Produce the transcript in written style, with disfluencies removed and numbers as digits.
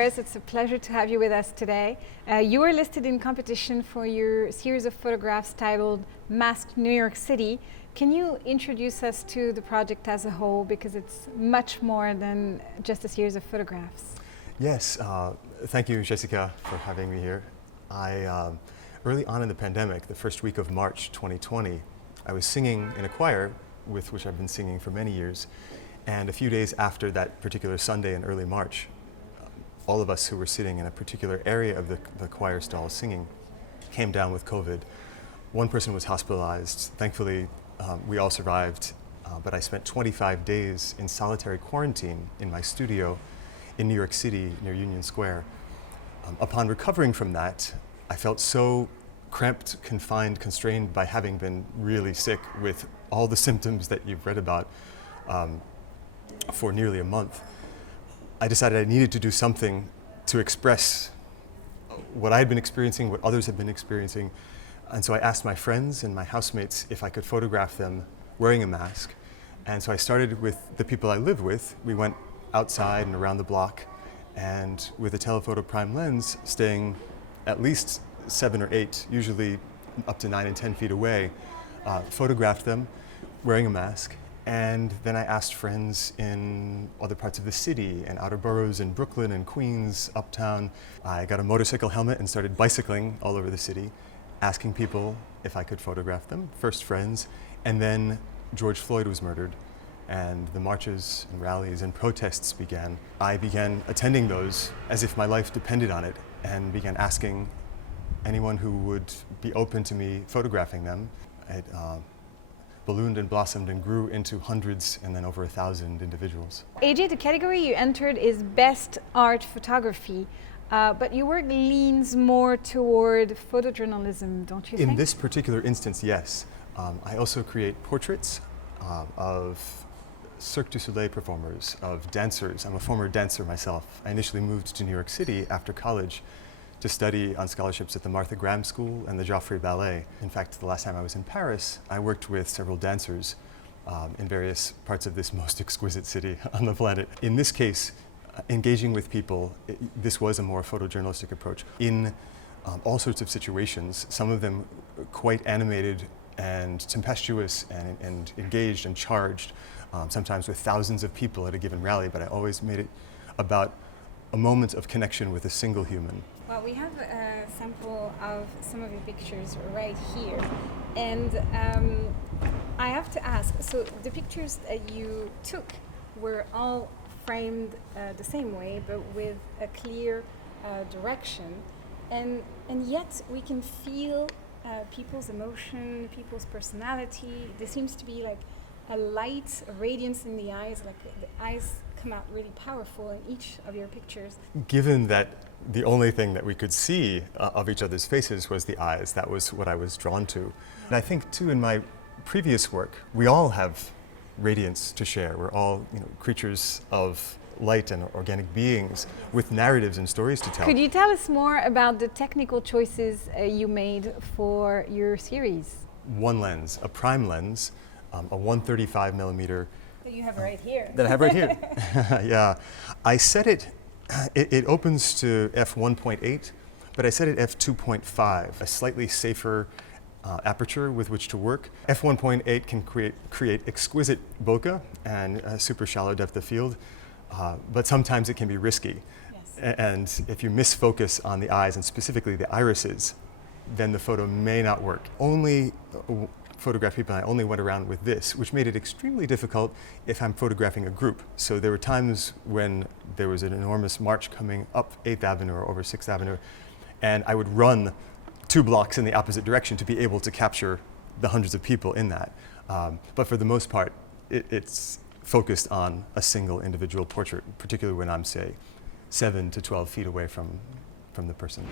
Paris. It's a pleasure to have you with us today. You were listed in competition for your series of photographs titled Masked New York City. Can you introduce us to the project as a whole, because it's much more than just a series of photographs? Yes, thank you, Jessica, for having me here. Early on in the pandemic, the first week of March 2020, I was singing in a choir with which I've been singing for many years. And a few days after that particular Sunday in early March, all of us who were sitting in a particular area of the choir stall singing came down with COVID. One person was hospitalized. Thankfully, we all survived, but I spent 25 days in solitary quarantine in my studio in New York City near Union Square. Upon recovering from that, I felt so cramped, confined, constrained by having been really sick with all the symptoms that you've read about for nearly a month. I decided I needed to do something to express what I had been experiencing, what others had been experiencing. And so I asked my friends and my housemates if I could photograph them wearing a mask. And so I started with the people I live with. We went outside and around the block, and with a telephoto prime lens, staying at least 7 or 8, usually up to 9 and 10 feet away, photographed them wearing a mask. And then I asked friends in other parts of the city and outer boroughs in Brooklyn and Queens, uptown. I got a motorcycle helmet and started bicycling all over the city, asking people if I could photograph them, first friends. And then George Floyd was murdered, and the marches and rallies and protests began. I began attending those as if my life depended on it, and began asking anyone who would be open to me photographing them. It ballooned and blossomed and grew into hundreds and then over 1,000 individuals. AJ, the category you entered is Best Art Photography, but your work leans more toward photojournalism, don't you think? In this particular instance, yes. I also create portraits of Cirque du Soleil performers, of dancers. I'm a former dancer myself. I initially moved to New York City after college to study on scholarships at the Martha Graham School and the Joffrey Ballet. In fact, the last time I was in Paris, I worked with several dancers in various parts of this most exquisite city on the planet. In this case, engaging with people, this was a more photojournalistic approach. In all sorts of situations, some of them quite animated and tempestuous and engaged and charged, sometimes with thousands of people at a given rally, but I always made it about a moment of connection with a single human. Well, we have a sample of some of your pictures right here, and I have to ask, so the pictures that you took were all framed the same way, but with a clear direction, and yet we can feel people's emotion, people's personality. There seems to be like a light, a radiance in the eyes, like the eyes come out really powerful in each of your pictures. Given that the only thing that we could see of each other's faces was the eyes, that was what I was drawn to. And I think too, in my previous work, we all have radiance to share. We're all, creatures of light and organic beings with narratives and stories to tell. Could you tell us more about the technical choices you made for your series? One lens, a prime lens, a 135 millimeter. That you have right here. That I have right here. Yeah. I set it opens to f1.8, but I set it f2.5, a slightly safer aperture with which to work. f1.8 can create exquisite bokeh and a super shallow depth of field, but sometimes it can be risky. Yes. And if you misfocus on the eyes, and specifically the irises, then the photo may not work. Only photograph people, and I only went around with this, which made it extremely difficult if I'm photographing a group. So there were times when there was an enormous march coming up 8th Avenue or over 6th Avenue, and I would run 2 blocks in the opposite direction to be able to capture the hundreds of people in that. But for the most part, it's focused on a single individual portrait, particularly when I'm, say, 7 to 12 feet away from the person.